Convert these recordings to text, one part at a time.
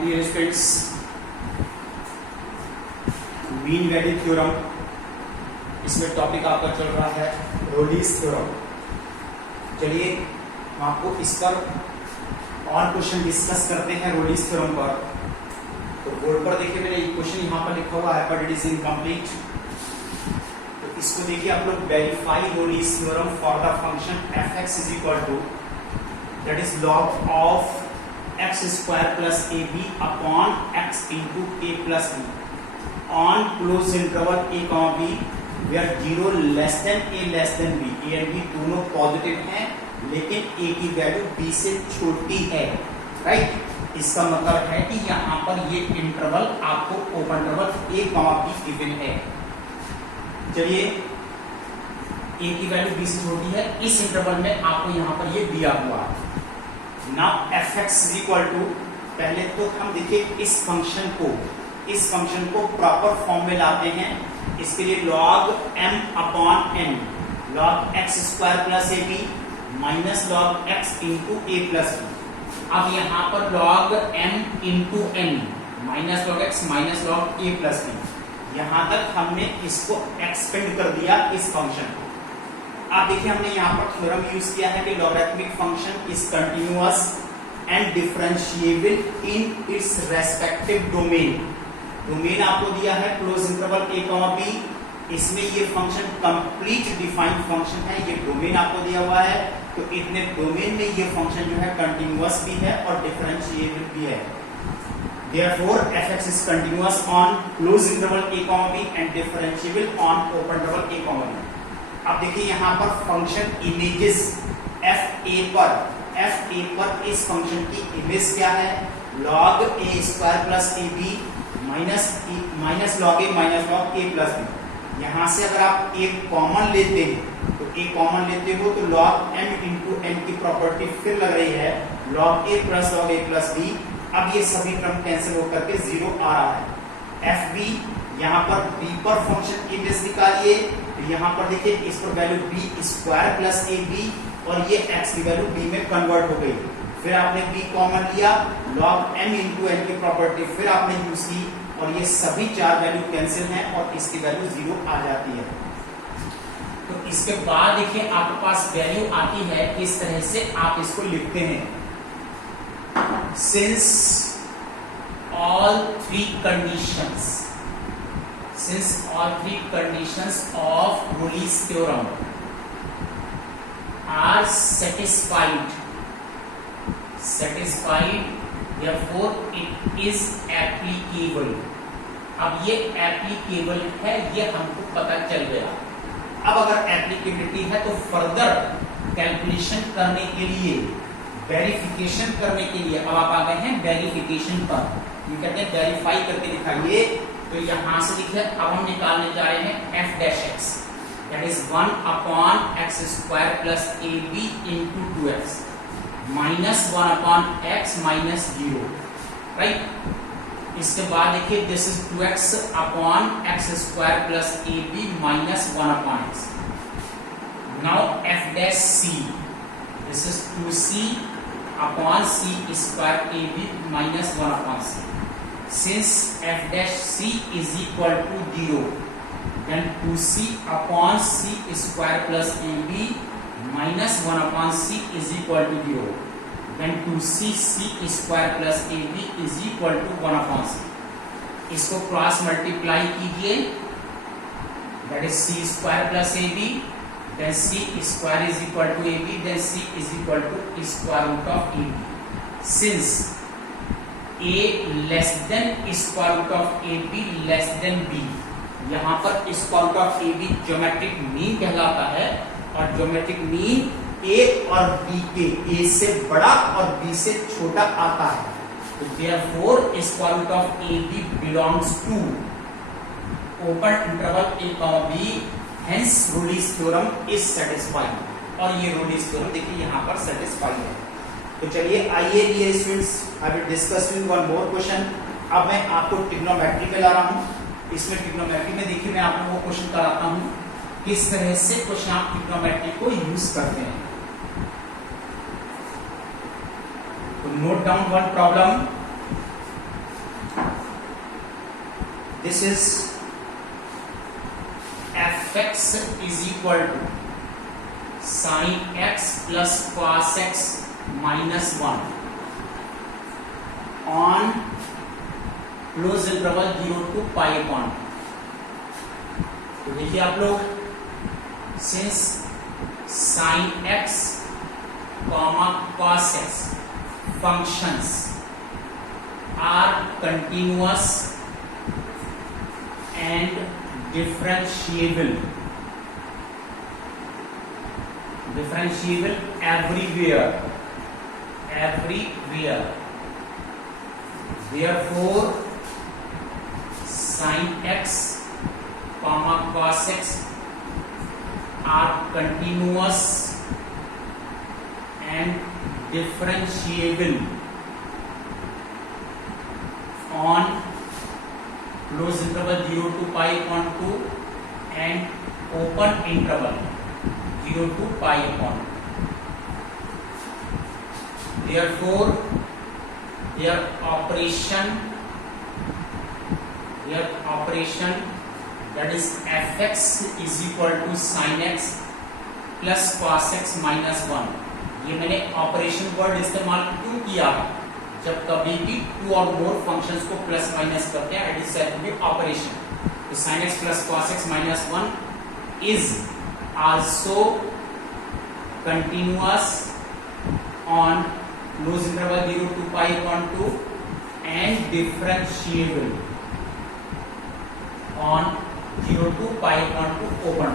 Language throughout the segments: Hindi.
Morning dear students. Mean value theorem, इसमें टॉपिक आपका चल रहा है रोलीज थ्योरम। चलिए हम आपको इस पर और क्वेश्चन डिस्कस करते हैं रोलीज थ्योरम पर। तो बोर्ड पर देखिए मैंने क्वेश्चन यहाँ पर लिखा हुआ है बट इट इज इनकम्प्लीट। तो इसको देखिए आप लोग, verify Rolle's theorem for the function f(x) is equal to that is log of x square plus a b upon x into a plus b on close interval a comma b where 0 less than a less than b। a and b दोनों पॉजिटिव हैं लेकिन a की वैल्यू b से छोटी है, राइट। इसका मतलब है कि यहाँ पर ये इंटरवल आपको open interval a comma b given है। चलिए a की वैल्यू b से छोटी है, इस इंटरवल में आपको यहाँ पर ये दिया हुआ है। Now f(x) is equal to, पहले तो हम देखिए इस फंक्शन को प्रॉपर फॉर्म में लाते हैं। इसके लिए log m upon n, log x square plus a b minus log x into a plus b. अब यहाँ पर log m into n minus log x minus log a plus b, यहाँ तक हमने इसको एक्सपेंड कर दिया इस फंक्शन को। आप देखिए हमने यहाँ पर थ्योरम यूज किया है कि logarithmic function is continuous and differentiable in its respective domain. Domain आपको दिया है close interval a comma b, इसमें ये फंक्शन कंप्लीट डिफाइंड फंक्शन है, ये डोमेन आपको दिया हुआ है। तो इतने डोमेन में ये फंक्शन जो है कंटिन्यूअस भी है और डिफरेंशिएबल भी है। Therefore f(x) is continuous on close interval a comma b and differentiable on open interval a comma b। अब देखिए यहाँ पर फंक्शन इमेजेस fa पर इस फंक्शन की इमेज क्या है, log a square plus a b minus log a minus log a plus b. यहाँ से अगर आप एक कॉमन लेते हैं तो एक कॉमन लेते हो तो log m इंटू n की प्रॉपर्टी फिर लग रही है log a plus log a plus b। अब ये सभी टर्म कैंसिल होकर के 0 आ रहा है। fb, यहाँ पर b पर फंक्शन इमेज निकालिए तो यहाँ पर देखिए इस पर value b square plus a b और ये x की वैल्यू b में कन्वर्ट हो गई। फिर आपने b कॉमन लिया, log m इंटू n की प्रॉपर्टी फिर आपने यूज की और ये सभी चार वैल्यू कैंसिल हैं और इसकी वैल्यू 0 आ जाती है। तो इसके बाद देखिए आपके पास वैल्यू आती है, किस तरह से आप इसको लिखते हैं। Since all three conditions of Rolle's theorem are satisfied, therefore it is applicable। अब ये applicable है, ये हमको पता चल गया। अब अगर एप्लीकेबिलिटी है तो फर्दर कैलकुलेशन करने के लिए, वेरिफिकेशन करने के लिए अब आप आ गए हैं वेरिफिकेशन पर। ये कहते हैं वेरीफाई करके दिखाइए। तो यहां से देखिए अब हम निकालने जा रहे हैं f(x) that is 1 upon x square plus a b into 2x minus 1 upon x minus 0, right. इसके बाद देखिए this is 2x upon x square plus a b minus 1 upon x। Now f'(c) this is 2c upon c square ab minus 1 upon c। Since f'(c) is equal to 0, then 2c upon c square plus ab minus 1 upon c is equal to 0, then 2c c square plus ab is equal to 1 upon c। इसको क्रॉस मल्टीप्लाई कीजिए, that is c square plus ab, then c square is equal to ab, then c is equal to square root of ab। Since a less than square root of ab less than b, यहाँ पर square root of ab geometric mean कहलाता है और ज्योमेट्रिक मीन a और b के a से बड़ा और b से छोटा आता है। तो therefore square root of ab belongs to open interval a comma b, hence Rolle's theorem is satisfied। और ये Rolle's theorem देखिए यहाँ पर satisfied है। तो चलिए आइए dear students, I will discuss with one more question. अब मैं आपको ट्रिग्नोमेट्री में ला रहा हूँ। इसमें ट्रिग्नोमेट्री में देखिए मैं आप लोगों को क्वेश्चन कराता हूँ किस तरह से क्वेश्चन आप ट्रिग्नोमेट्री को यूज करते हैं। तो note down one problem. This is fx is equal to sin x plus cos x minus 1 on close interval 0 to pi upon. तो देखिए आप लोग, since sin x cos x functions are continuous and differentiable everywhere, therefore sin x cos x are continuous and differentiable on close interval 0 to pi upon 2 and open interval 0 to pi upon 2. Therefore their operation that is fx is equal to sin x plus cos x minus 1। ये मैंने ऑपरेशन वर्ड इस्तेमाल क्यों किया? जब कभी भी टू और मोर फंक्शंस को प्लस माइनस करते हैं, it is said to be operation. तो sin x plus cos x minus 1 is also continuous on close interval 0 to pi upon 2 and differentiable on 0 to pi upon 2 open।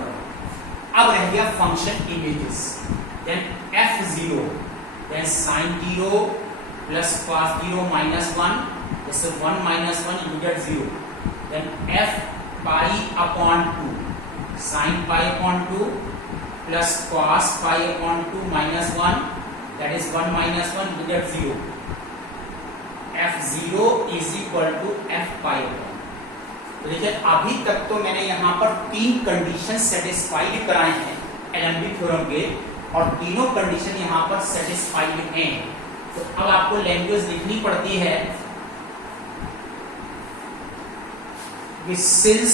अब रह गया function images. then f0, then sin 0 plus cos 0 minus 1, this is 1 minus 1, you get 0। then f pi upon 2, sin pi upon 2 plus cos pi upon 2 minus 1, that is 1 minus 1, you get 0। f0 is equal to f pi upon। तो देखिए अभी तक तो मैंने यहाँ पर 3 कंडीशन सेटिस्फाइड कराए हैं एलएमबी थ्योरम के, और तीनों कंडीशन यहाँ पर सेटिस्फाइड हैं। तो अब आपको लैंग्वेज लिखनी पड़ती है कि since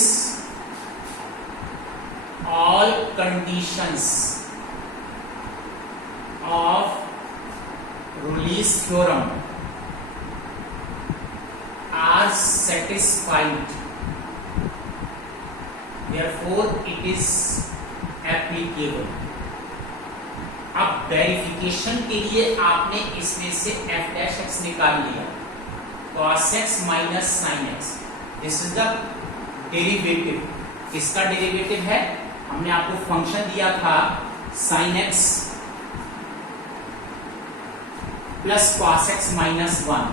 all conditions of Rolle's theorem are satisfied, therefore it is applicable। अब वेरिफिकेशन के लिए आपने इसमें से f डैश x निकाल लिया, cos x minus sin x, this is the derivative. इसका डेरिवेटिव है, हमने आपको फंक्शन दिया था sin x plus cos x minus 1,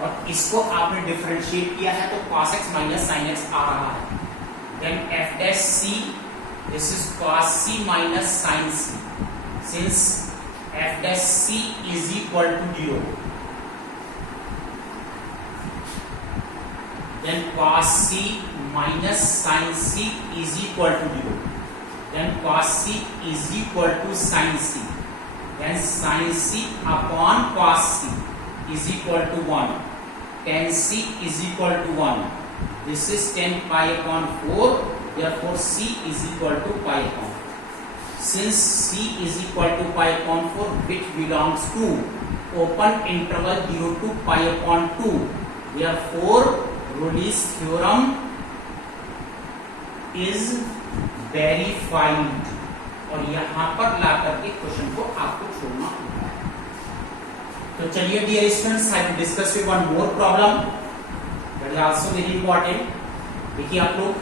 और इसको आपने डिफरेंशिएट किया है तो cos x minus sin x आ रहा है। then f dash c, this is cos c minus sin c, since f dash c is equal to 0, then cos c minus sin c is equal to 0, then cos c is equal to sin c, then sin c upon cos c is equal to 1, tan c is equal to 1, this is 10 pi upon 4, therefore c is equal to pi upon 4। since c is equal to pi upon 4 which belongs to open interval 0 to pi upon 2, therefore Rolle's theorem is verified। और यहां पर ला करके क्वेश्चन को आपको छोड़ना होगा। तो चलिए dear students, I will discuss with one more problem that is also very important. देखिए आप लोग,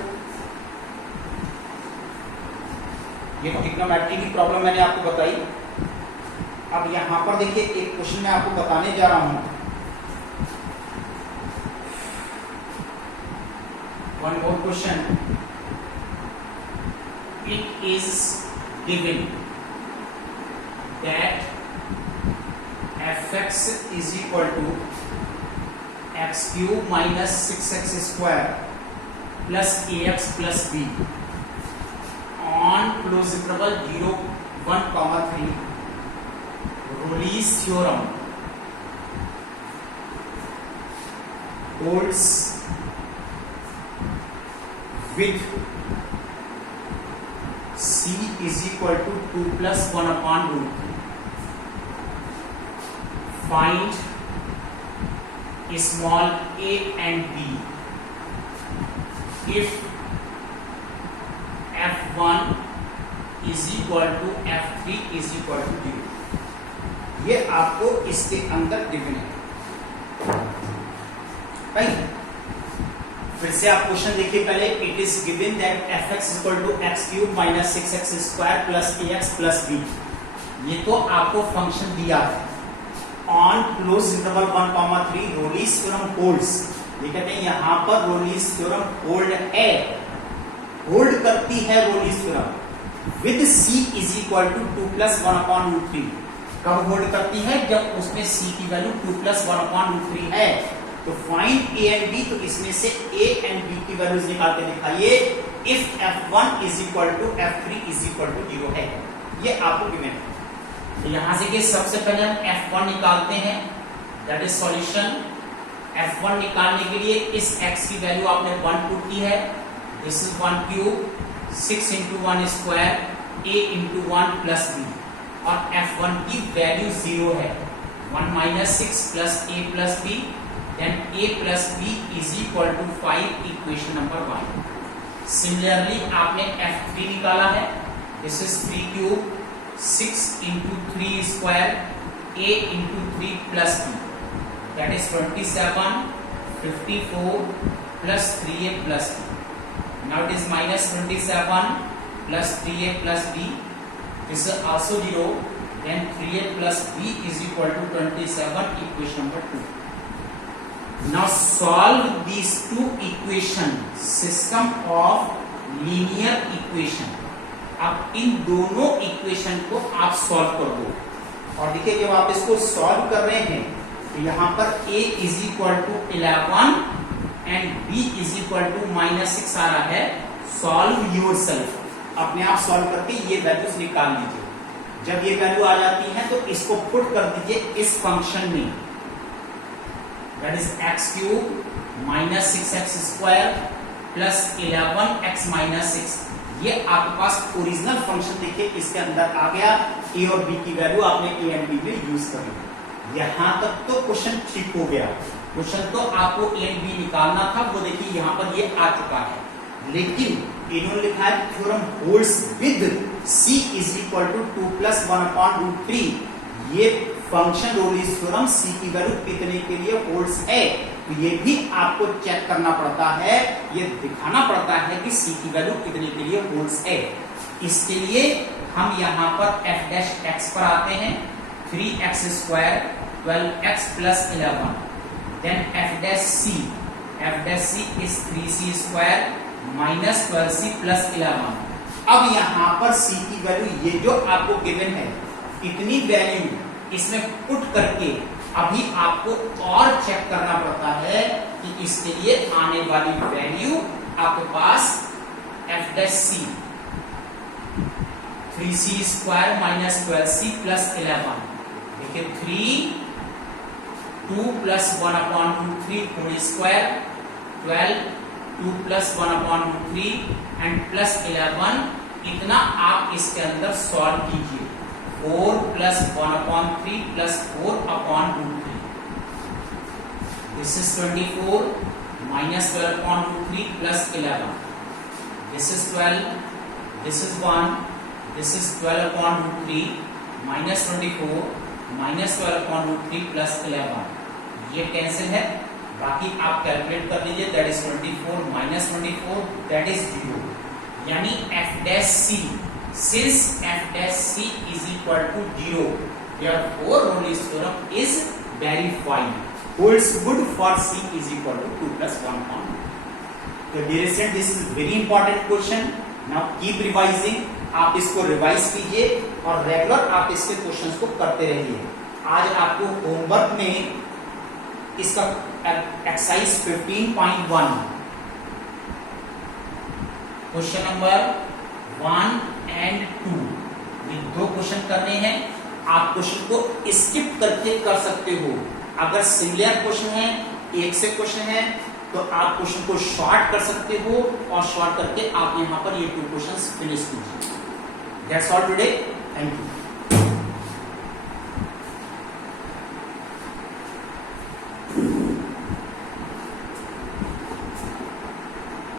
ये ट्रिग्नोमेट्री की प्रॉब्लम मैंने आपको बताई। अब यहां पर देखिए एक क्वेश्चन मैं आपको बताने जा रहा हूं। One more question, it is given that fx is equal to x cube minus 6x square plus ax plus b on close interval 0, 1, 3। Rolle's theorem holds with c is equal to 2 plus 1 upon root 3. Find small a and b if f1 is equal to f3 is equal to 0. ये आपको इसके अंदर गिवन है। राइट, फिर से आप क्वेश्चन देखिए पहले। It is given that fx equal to x cube minus 6x square plus ax plus b। ये तो आपको फंक्शन दिया है on close interval 1,3 Rolle's theorem holds. ये कहते हैं यहां पर रोलीज थ्योरम होल्ड है, होल्ड करती है Rolle's theorem with c is equal to 2 plus 1 upon root 3। कब होल्ड करती है? जब उसमें c की वैल्यू 2 प्लस 1 अपॉन रूट 3 है। तो फाइंड a एंड b, तो इसमें से a एंड b की वैल्यूज निकाल के दिखाइए if f1 is equal to f3 is equal to 0 है। ये आपको गिवन है। तो यहां से कि सबसे पहले हम f1 निकालते हैं, दैट इज सॉल्यूशन। f1 निकालने के लिए इस x की वैल्यू आपने 1 पुट की है, this is 1 cube 6 into 1 square a into 1 plus b, और f1 की वैल्यू 0 है। 1 minus 6 plus a plus b, then a plus b is equal to 5, equation number 1। Similarly आपने f3 निकाला है, this is 3 cube 6 into 3 square a into 3 plus b, that is 27 54 plus 3a plus b। Now it is minus 27 plus 3a plus b, this is also 0, then 3a plus b is equal to 27, equation number 2. Now solve these two equation, system of linear equation. अब इन दोनों इक्वेशन को आप सॉल्व कर दो, और देखिए जब आप इसको सॉल्व कर रहे हैं तो यहां पर a is equal to 11 and b is equal to -6 आ रहा है। सॉल्व योरसेल्फ, अपने आप सॉल्व करके ये वैल्यूज निकाल लीजिए। जब ये वैल्यू आ जाती है तो इसको पुट कर दीजिए इस फंक्शन में, that is x cube minus 6x square plus 11x minus 6। ये आपके पास ओरिजिनल फंक्शन देखिए इसके अंदर आ गया। a और b की वैल्यू आपने a एंड b में यूज कर ली। यहां तक तो क्वेश्चन ठीक हो गया। क्वेश्चन तो आपको a एंड b निकालना था, वो देखिए यहां पर ये आ चुका है। लेकिन इन्होंने लिखा है theorem holds with c is equal to 2 plus 1 upon root 3। ये फंक्शन रोलीज थ्योरम c की वैल्यू कितने के लिए होल्ड्स है, तो ये भी आपको चेक करना पड़ता है, ये दिखाना पड़ता है कि c की वैल्यू कितने के लिए होल्ड्स है। इसके लिए हम यहाँ पर f डैश x पर आते हैं, 3x square 12x plus 11, then f dash c is 3c square minus 12c plus 11। अब यहां पर c की वैल्यू ये जो आपको गिवन है, इतनी वैल्यू इसमें पुट करके अभी आपको और चेक करना पड़ता है कि इसके लिए आने वाली वैल्यू आपके पास f dash c 3c square minus 12c plus 11, देखिए 2 plus 1 upon root 3 whole square 12 2 plus 1 upon root 3 and plus 11। इतना आप इसके अंदर सॉल्व कीजिए। 4 plus 1 upon 3 plus 4 upon root 3, this is 24 minus 12 upon root 3 plus 11, this is 12, this is 1, this is 12 upon root 3 minus 24 minus 12 upon root 3 plus 11। ये कैंसिल है, बाकी आप कैलकुलेट कर लीजिए, that is 24 minus 24, that is 0। यानी f dash c, since f dash c is equal to 0, therefore Rolle's theorem is verified, holds good for c is equal to 2 plus 1 upon 2। तो dear student, this is very important question. Now keep revising, आप इसको रिवाइज कीजिए और रेगुलर आप इसके क्वेश्चंस को करते रहिए। आज आपको होमवर्क में इसका एक्सरसाइज 15.1 क्वेश्चन नंबर 1 एंड 2, ये 2 क्वेश्चन करने हैं। आप क्वेश्चन को स्किप करके कर सकते हो। अगर सिमिलर क्वेश्चन है, एक से क्वेश्चन है, तो आप क्वेश्चन को शॉर्ट कर सकते हो और शॉर्ट करके आप यहां पर ये 2 क्वेश्चंस फिनिश कीजिए। That's all today, thank you.